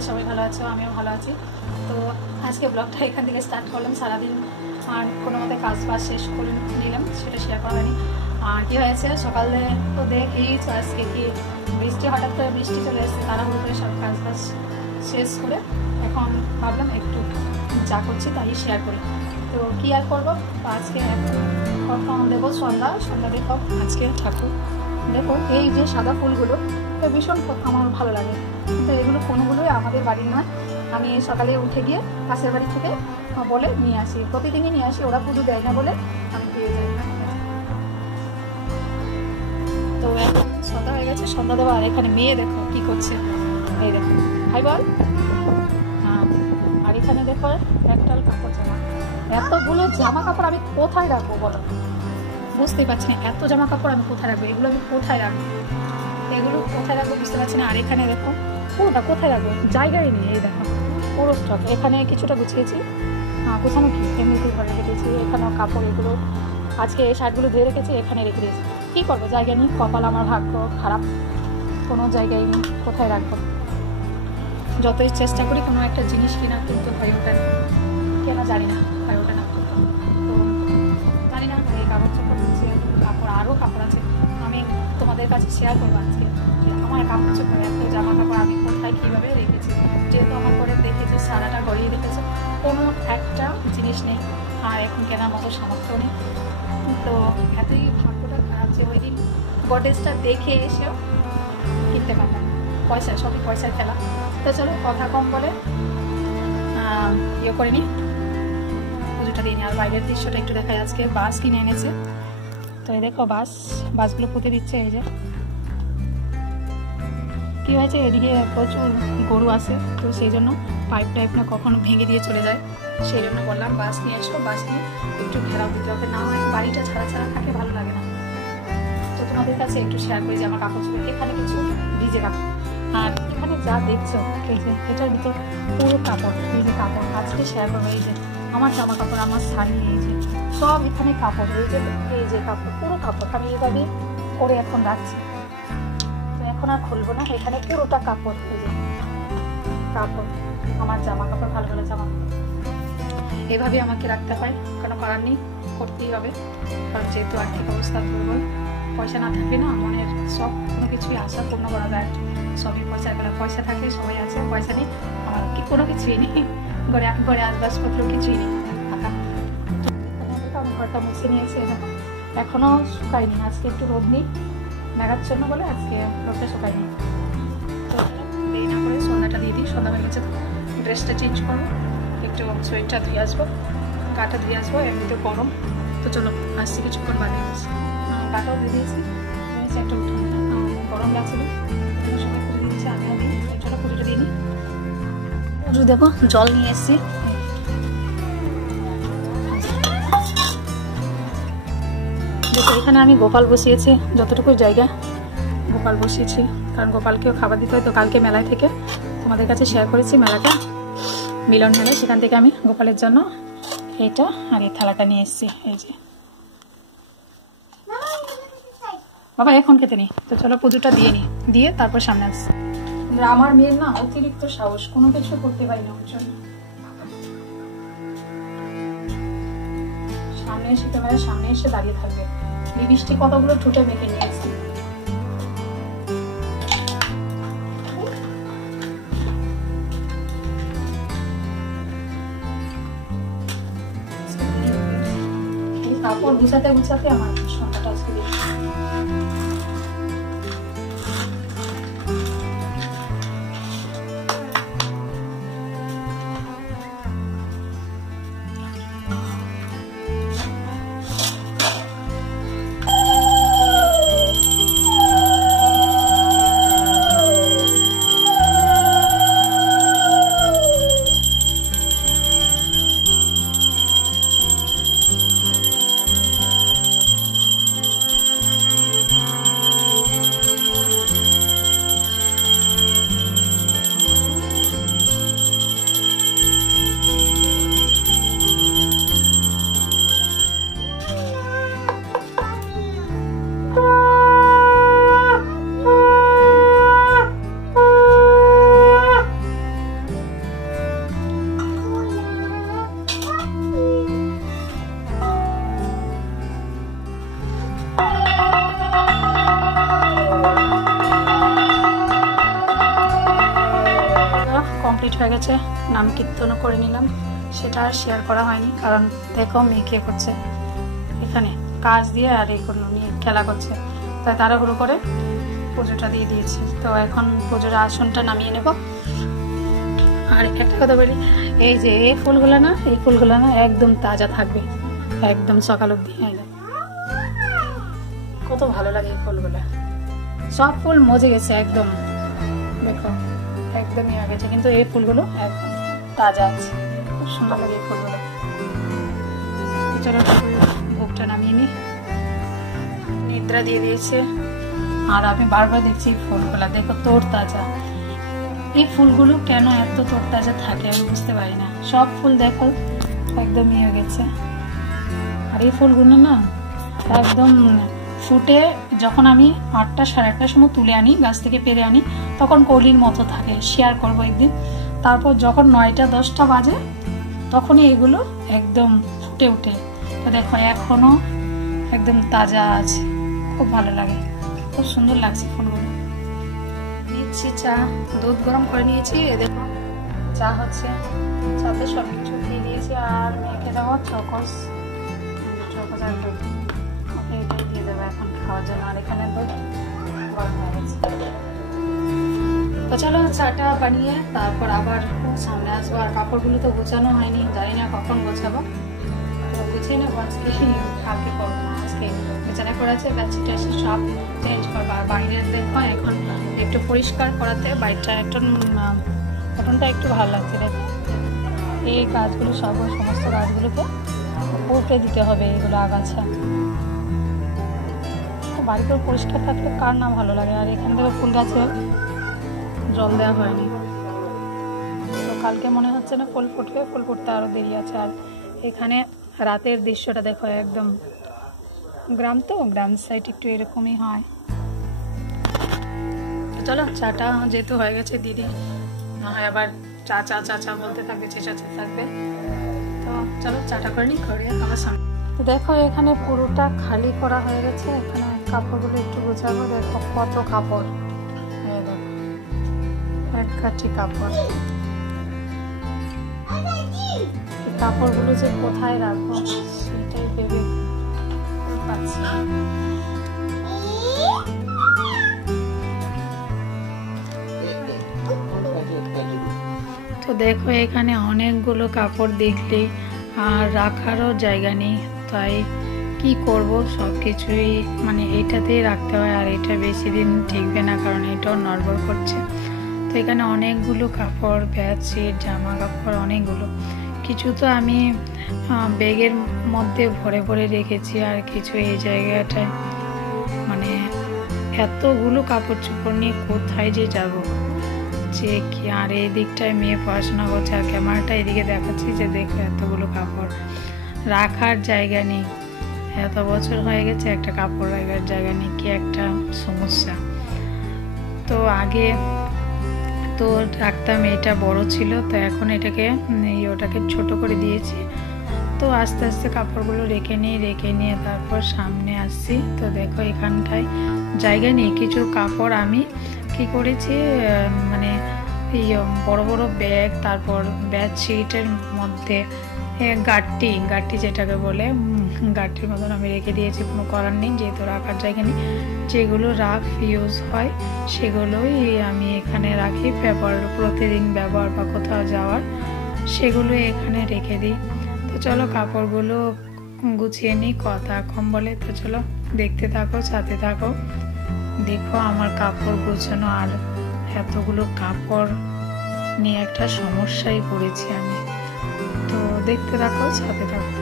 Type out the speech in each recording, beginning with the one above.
করি সবাই ভালো আছো, আমিও ভালো আছি। তো আজকে ব্লগটা এখান থেকে স্টার্ট করলাম। সারাদিন আর কোনো মতে কাজ বাজ শেষ করে নিলাম, সেটা শেয়ার করা হয়নি। আর কী হয়েছে সকালে তো দেখেইছ আজকে কি বৃষ্টি, হঠাৎ করে বৃষ্টি চলে এসেছে, তাড়াহুড়ো করে সব কাজ বাজ শেষ করে এখন ভাবলাম একটু যা করছি তাই শেয়ার করি। তো কী আর করবো, আজকে কখন দেবো সন্ধ্যা দেখো। আজকে ঠাকুর দেখো, এই যে সাদা ফুলগুলো ভীষণ আমার ভালো লাগে, কিন্তু এগুলো কোনোগুলোই আমাদের বাড়ির নয়। আমি সকালে উঠে গিয়ে পাশের বাড়ি থেকে বলে নিয়ে আসি, প্রতিদিনই নিয়ে আসি, ওরা পুজো দেয় না বলে আমি পেয়ে যাই না। তো এখন সন্ধ্যা হয়ে গেছে, সন্ধ্যা দেওয়া। আর এখানে মেয়ে দেখো কি করছে, এই দেখো ভাই বল। হ্যাঁ, আর এখানে দেখো একটাল কাপড় জামা, এতগুলো জামা কাপড় আমি কোথায় রাখবো বলো, বুঝতেই পারছি না। এত জামা কাপড় আমি কোথায় রাখবো, এগুলো আমি কোথায় রাখবো, এগুলো কোথায় রাখবো বুঝতে পারছি না। আর এখানে দেখো পুরোটা কোথায় রাখবো, জায়গায় নেই। এই দেখো পুরো স্টক, এখানে কিছুটা গুছিয়েছি, গোছানো কি এমনিতেই ঘরে রেখেছি। এখানেও কাপড়, এগুলো আজকে এই শার্টগুলো ধুয়ে রেখেছি, এখানে রেখে দিয়েছি। কী করবো, জায়গা নেই, কপাল আমার ভাগ্য খারাপ, কোনো জায়গায় নেই, কোথায় রাখবো। যতই চেষ্টা করি কোনো একটা জিনিস কেনা, কিন্তু হয়ে ওঠে না, কেনা জানি না, হয়ে ওঠে না। তো জানি না, এই কাপড় চোপড় হচ্ছে, কাপড় আরও কাপড় আছে, আমি তোমাদের কাছে শেয়ার করবো আজকে যে আমার কাপড় চোপড়, এত জামা কাপড় আমি কোথায় কীভাবে রেখেছি। যেহেতু আমার ঘরে দেখেছি সারাটা গড়িয়ে রেখেছে, কোনো একটা জিনিস নেই, আর এখন কেনার মতো সামর্থ্য নেই। তো এতই ভাগ্যটা খারাপ যে ওই দিন গডরেজটা দেখে এসেও কিনতে পারলাম, পয়সা সবই পয়সার খেলা। তো চলো কথা কম বলে ইয়ে করে নিই, পুজোটা দিয়ে নিই। আর বাইরের দৃশ্যটা একটু দেখাই। আজকে বাস কিনে এনেছে, তো এই দেখো বাসগুলো পুঁতে দিচ্ছে। এই যে কী হয়েছে, এদিকে প্রচুর গরু আছে, তো সেই জন্য পাইপ টাইপ না কখনো ভেঙে দিয়ে চলে যায়, সেই জন্য বললাম বাস নিয়ে এসো, বাস নিয়ে একটু ঘেরাও দিতে হবে, না হয় বাড়িটা ছাড়া ছাড়া থাকে, ভালো লাগে না। তো তোমাদের কাছে একটু শেয়ার করি যে আমার কাপড় চোপড় এখানে কিছু ভিজে কাপড়, আর এখানে যা দেখছো এই যে এটার ভিতর পুরো কাপড়, এই যে কাপড় আজকে শেয়ার করবো। এই যে আমার জামা কাপড়, আমার শাড়ি, এই যে সব এখানে কাপড়, এই যে কাপড়, পুরো কাপড় আমি এইভাবে করে এখন রাখছি। তো এখন আর খুলবো না, এখানে পুরোটা কাপড়, এই যে কাপড়, আমার জামা কাপড়, ভালো ভালো জামা কাপড় এভাবে আমাকে রাখতে হয়, কোনো করার নেই, করতেই হবে। কারণ যেহেতু আর্থিক অবস্থা দুর্বল, পয়সা না থাকলে না মনের সব কোনো কিছুই আশা পূর্ণ করা যায়, সবই পয়সার বেলা। পয়সা থাকে সবাই আছে, পয়সা নেই আমার কোনো কিছুই নেই, ঘরে আসবাবপত্র কিছুই নেই, ফাঁকা। আমি ঘরটা মুছে নিয়েছি, এখনও শুকায়নি, আজকে একটু রোদ নেই মেঘাচ্ছন্ন বলে আজকে রোদটা শুকায়নি। তো দেরি না করে সন্ধ্যাটা দিয়ে দিই, সন্ধ্যা হয়ে গেছে, ড্রেসটা চেঞ্জ করবো, একটু শরীরটা ধুয়ে আসবো, গাটা ধুয়ে আসবো, এমনিতে গরম। তো চলো আসছি কিছুক্ষণ বাদে, গাটাও ধুয়ে দিয়েছি, একটা উঠুন গরম লাগছিল, সবাই পুজো দিয়েছে, আমিও দিই। চলো পুজোটা দিয়ে নিই। পুজো দেবো, জল নিয়ে এসেছি। দেখো এখানে আমি গোপাল বসিয়েছি, যতটুকু জায়গা গোপাল বসিয়েছি, কারণ গোপালকেও খাবার দিতে হয়। তো কালকে মেলায় থেকে তোমাদের কাছে শেয়ার করেছি মেলাটা, মিলন মেলায়, সেখান থেকে আমি গোপালের জন্য এইটা আর এই থালাটা নিয়ে এসেছি। এই যে বাবা এখন খেতে নেই, তো চলো পুজোটা দিয়ে নিই, দিয়ে তারপর সামনে আসছি। আমার মেয়ের না অতিরিক্ত সাহস, কোনো কিছু করতে পারি না ওর জন্য। সামনে এসে ক্যামেরার সামনে এসে দাঁড়িয়ে থাকবে, বৃষ্টি কতগুলো ঠুটে মেখে নিয়ে আসছি। কাপড় গুছাতে গুছাতে আমার সন্ধ্যাটা আজকে বেশি। কমপ্লিট হয়ে গেছে, নাম কীর্তনও করে নিলাম, সেটা আর শেয়ার করা হয়নি কারণ দেখো মেয়ে কে করছে এখানে কাজ দিয়ে আর এইগুলো নিয়ে খেলা করছে, তাই তাড়াহুড়ো করে পুজোটা দিয়ে দিয়েছি। তো এখন পুজোর আসনটা নামিয়ে নেব। আর একটা কথা বলি, এই যে এই ফুলগুলো না, এই ফুলগুলো না একদম তাজা থাকবে, একদম সকাল অবধি। কত ভালো লাগে এই ফুলগুলো, সব ফুল মজে গেছে একদম, দেখো একদমই হয়ে গেছে, কিন্তু এই ফুলগুলো একদম তাজা আছে, খুব সুন্দর লাগে এই ফুলগুলো। চলো ভোগটা নামিয়ে নিই। নিদ্রা দিয়ে দিয়েছে আর আমি বারবার দেখছি ফুলগুলো, দেখো তোর তাজা। এই ফুলগুলো কেন এত তোর তাজা থাকে আমি বুঝতে পারি না, সব ফুল দেখো একদমই হয়ে গেছে। আর এই ফুলগুলো না একদম ফুটে যখন আমি 8টা সাড়ে 8টার সময় তুলে আনি, গাছ থেকে পেরে আনি, তখন কলির মতো থাকে, শেয়ার করবো একদিন। তারপর যখন 9টা 10টা বাজে তখনই এগুলো একদম ফুটে উঠে, তো দেখো এখনো একদম তাজা আছে, খুব ভালো লাগে, খুব সুন্দর লাগছে ফুলগুলো। নিচ্ছি চা, দুধ গরম করে নিয়েছি, এ দেখো চা হচ্ছে, চাতে সব কিছু দিয়ে দিয়েছি। আর মেয়েকে দেবো চকোস, আর দুধ, ওকে এটাই দিয়ে দেবো এখন খাওয়ার জন্য। আর এখানে দুধ গরম হয়ে গেছে। তো চলো চাটা বানিয়ে তারপর আবার সামনে আসবো। আর কাপড়গুলো তো গোছানো হয়নি, জানি না কখন গোছাবো, তো গুছিয়ে নেবো আজকে, কালকে করবো না। আজকে গোছানো করেছে, বেডশিটটা এসে সব চেঞ্জ করবো। আর বাইরের দেখো এখন একটু পরিষ্কার করাতে বাইরটা একটু উঠোনটা একটু ভালো লাগছে। দেখো এই গাছগুলো সব, সমস্ত গাছগুলোকে উপড়ে দিতে হবে, এগুলো আগাছা। বাড়িতে পরিষ্কার থাকলে কার না ভালো লাগে। আর এখান থেকে ফুল গাছে জল দেওয়া হয়নি, তো কালকে মনে হচ্ছে না ফুল ফুটবে, ফুল ফুটতে আরও দেরি আছে। আর এখানে রাতের দৃশ্যটা দেখো, একদম গ্রাম, তো গ্রাম সাইড একটু এরকমই হয়। চলো চাটা যেহেতু হয়ে গেছে, দিদি না হয় আবার চা চা চা চা বলতে থাকবে, চেঁচাতে থাকবে। তো চলো চাটা করে নিই, করে আমার সামনে। তো দেখো এখানে পুরোটা খালি করা হয়ে গেছে, এখানে কাপড়গুলো একটু গোছাবো। দেখো কত কাপড়, দেখো এক কাঠি কাপড়। কাপড়গুলো যে কোথায় রাখবো সেটাই ভেবে পাচ্ছি। তো দেখো এখানে অনেকগুলো কাপড় দেখলে আর রাখারও জায়গা নেই, তাই কি করব সব কিছুই মানে এইটাতেই রাখতে হয়। আর এটা বেশি দিন টিকবে না কারণ এটাও নড়বড় করছে। তো এখানে অনেকগুলো কাপড়, বেডশিট, জামা কাপড় অনেকগুলো, কিছু তো আমি ব্যাগের মধ্যে ভরে ভরে রেখেছি, আর কিছু এই জায়গাটায়, মানে এতগুলো কাপড় চোপড় নিয়ে কোথায় যে যাব, যে কি। আর এই দিকটায় মেয়ে পড়াশোনা করছে আর ক্যামেরাটা এদিকে দেখাচ্ছি, যে দেখো এতগুলো কাপড়, রাখার জায়গা নেই। এত বছর হয়ে গেছে একটা কাপড় রাখার জায়গা নেই, কি একটা সমস্যা। তো আগে তো রাখতাম, এটা বড় ছিল, তো এখন এটাকে ওটাকে ছোট করে দিয়েছি। তো আস্তে আস্তে কাপড়গুলো রেখে নিয়ে তারপর সামনে আসছি। তো দেখো এখানটায় জায়গা নেই, কিছু কাপড় আমি কি করেছি, মানে এই বড় বড় ব্যাগ, তারপর বেডশিটের মধ্যে গাঁটটি যেটাকে বলে, গাঁটটির মতন আমি রেখে দিয়েছি, কোনো করার নেই, যেহেতু রাখার জায়গা নেই। যেগুলো রাফ ইউজ হয় সেগুলোই আমি এখানে রাখি, প্রতিদিন ব্যবহার বা কোথাও যাওয়ার, সেগুলো এখানে রেখে দিই। তো চলো কাপড়গুলো গুছিয়ে নিই, কথা কম বলে। তো চলো দেখতে থাকো, সাথে থাকো, দেখো আমার কাপড় গোছানো। আর এতগুলো কাপড় নিয়ে একটা সমস্যায় পড়েছি আমি, তো দেখতে থাকো, সাথে থাকো।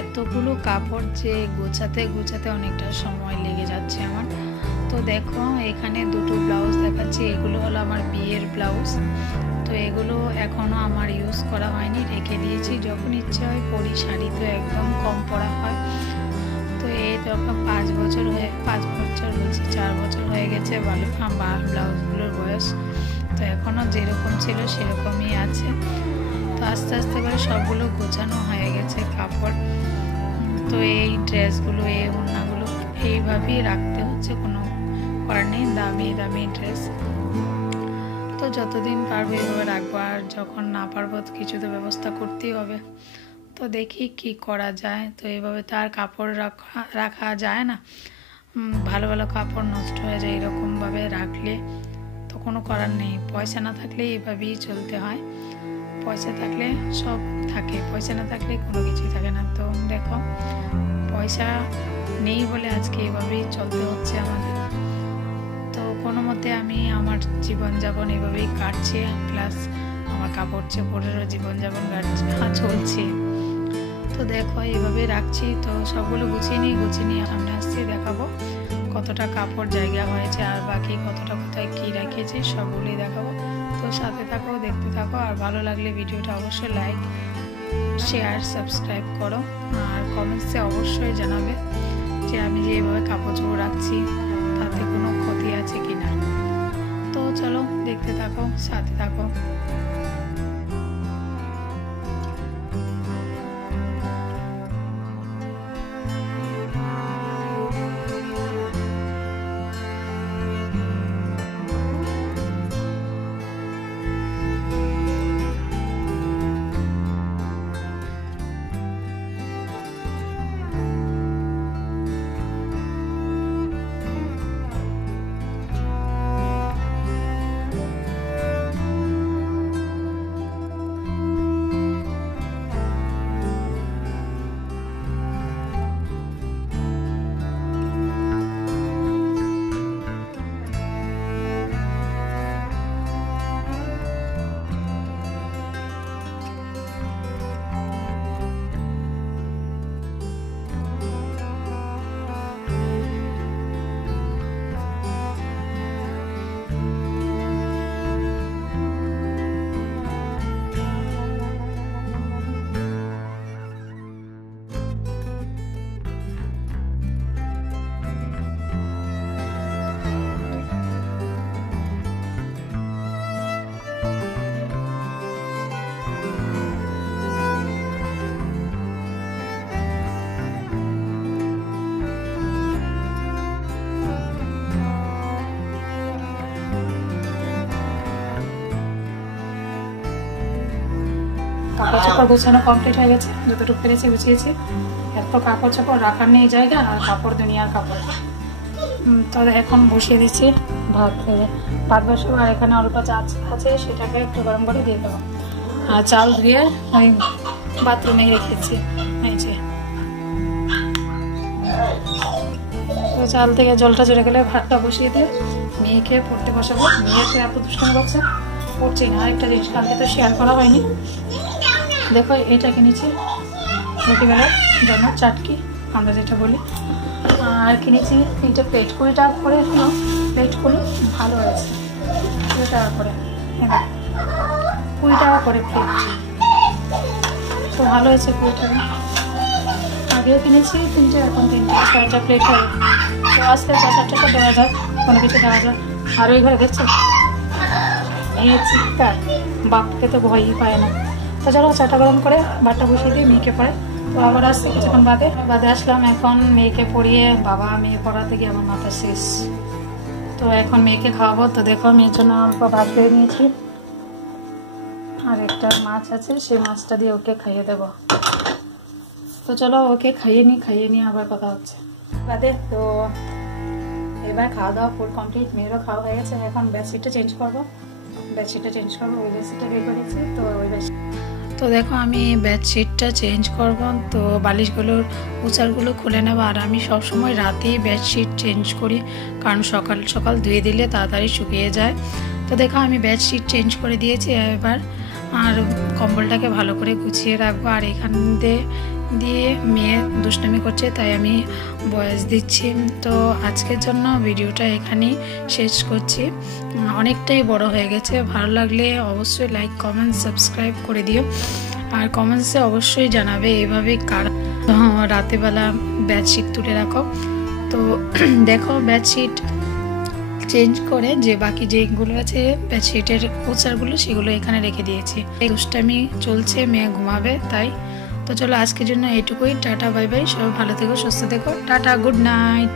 এতগুলো কাপড় যে গোছাতে গোছাতে অনেকটা সময় লেগে যাচ্ছে আমার। তো দেখো এখানে দুটো ব্লাউজ দেখাচ্ছি, এগুলো হলো আমার বিয়ের ব্লাউজ। তো এগুলো এখনও আমার ইউজ করা হয়নি, রেখে দিয়েছি, যখন ইচ্ছে হয় পরি। শাড়ি তো একদম কম পরা হয়। তো এই যখন 5 বছর বলছি 4 বছর হয়ে গেছে ব্লাউজগুলোর বয়স। তো এখনও যেরকম ছিল সেরকমই আছে। তো আস্তে আস্তে করে সবগুলো গোছানো হয়ে গেছে কাপড়। তো এই ড্রেসগুলো, এই ওড়নাগুলো এইভাবেই রাখতে হচ্ছে, কোনো করার নেই, দামি দামি ড্রেস। তো যতদিন পারবো এইভাবে রাখবো, আর যখন না পারবো কিছু তো ব্যবস্থা করতেই হবে। তো দেখি কি করা যায়। তো এইভাবে তো আর কাপড় রাখা যায় না, ভালো ভালো কাপড় নষ্ট হয়ে যায় এরকমভাবে রাখলে। তো কোনো করার নেই, পয়সা না থাকলে এইভাবেই চলতে হয়। পয়সা থাকলে সব থাকে, পয়সা না থাকলে কোনো কিছুই থাকে না। তো দেখো পয়সা নেই বলে আজকে এইভাবেই চলতে হচ্ছে আমাদের। তো কোনো মতে আমি আমার জীবনযাপন এভাবেই কাটছে, প্লাস আমার কাপড় চোপড়েরও জীবনযাপন চলছে। তো দেখো এইভাবে রাখছি। তো সবগুলো গুছিয়ে নিয়ে সামনে আসছি, দেখাবো কতটা কাপড় জায়গা হয়েছে, আর বাকি কতটা কোথায় কী রেখেছি সবগুলোই দেখাবো। তো সাথে থাকো, দেখতে থাকো, আর ভালো লাগলে ভিডিওটা অবশ্যই লাইক, শেয়ার, সাবস্ক্রাইব করো, আর কমেন্টসে অবশ্যই জানাবে যে আমি যে এইভাবে কাপড় চোপড় রাখছি তাতে কোনো ক্ষতি আছে কি না। তো চলো দেখতে থাকো, সাথে থাকো। কাপড় চোপড় গোছানো কমপ্লিট হয়ে গেছে, যতটুকু পেরেছি গুছিয়েছি। এত কাপড় চোপড় রাখার নেই জায়গা, আর কাপড় দুনিয়ার কাপড়। তো এখন বসিয়ে দিচ্ছি ভাত বসাবো, আর এখানে অল্প চাল আছে সেটাকে একটু গরম করে দিয়ে দেবো। আর চাল ধুয়ে ওই বাথরুমে রেখেছি, এই যে। তো চাল থেকে জলটা জড়ে গেলে ভাতটা বসিয়ে দিয়ে মেয়েকে পড়তে বসাবো। মেয়েকে এত দুষ্টামি করছে, পড়ছি না। আরেকটা জিনিস কালকে তো শেয়ার করা হয়নি, দেখো এটা কিনেছি রুটিবেলার জন্য, চাটকি আমরা যেটা বলি। আর কিনেছি 3টে প্লেট, 20 টাকা করে হলো প্লেটগুলো, ভালো হয়েছে। 20 টাকা করে, হ্যাঁ 20 টাকা করে প্লেট, তো ভালো হয়েছে 20 টাকা। আগেও কিনেছি 3টে, এখন 6টা প্লেট হবে। তো আস্তে 5-8 দেওয়া যায়, কোনো কিছু দেওয়া যায়। আর ওই ঘরে দেখছো মেয়ে চিৎকার, বাপকে তো ভয়ই পায় না। তো চলো চাটা গরম করে ভাতটা বসিয়ে দিয়ে মেয়েকে পড়ে। তো আবার আসছি কিছুক্ষণ বাদে আসলাম। এখন মেয়েকে পড়িয়ে বাবা মেয়ে পড়াতে গিয়ে আমার মাথা শেষ। তো এখন মেয়েকে খাওয়াবো। তো দেখো মেয়ের জন্য অল্প ভাত বেড়ে নিয়েছি, আর একটা মাছ আছে, সেই মাছটা দিয়ে ওকে খাইয়ে দেবো। তো চলো ওকে খাইয়ে নিই আবার কথা হচ্ছে বাদে। তো এবার খাওয়া দাওয়া ফুল কমপ্লিট, মেয়েরও খাওয়া হয়ে গেছে। এখন বেডশিটটা চেঞ্জ করবো, ওই বেডশিটটা বের করেছি। তো ওই বেডশিট, তো দেখো আমি বেডশিটটা চেঞ্জ করব। তো বালিশগুলোর উচারগুলো খুলে নেবো। আর আমি সবসময় রাতেই বেডশিট চেঞ্জ করি, কারণ সকাল সকাল ধুয়ে দিলে তাড়াতাড়ি শুকিয়ে যায়। তো দেখো আমি বেডশিট চেঞ্জ করে দিয়েছি এবার। আর কম্বলটাকে ভালো করে গুছিয়ে রাখবো। আর এখান দিয়ে দিয়ে মেয়ে দুষ্টামি করছে, তাই আমি ভয়েস দিচ্ছি। তো আজকের জন্য ভিডিওটা এখানেই শেষ করছি। অনেকটাই বড় হয়ে গেছে। ভালো লাগলে অবশ্যই লাইক, কমেন্ট, সাবস্ক্রাইব করে দিও। আর কমেন্টসে অবশ্যই জানাবে এভাবে কার রাতেবেলা বেডশিট তুলে রাখো। তো দেখো বেডশিট চেঞ্জ করে যে বাকি যেগুলো আছে বেডশিটের উচারগুলো সেগুলো এখানে রেখে দিয়েছি। এই দুষ্টামি চলছে, মেয়ে ঘুমাবে তাই। তো চলো আজকের জন্য এইটুকুই। Tata, bye bye. সবাই ভালো থেকো, সুস্থ থেকো। Tata, good night.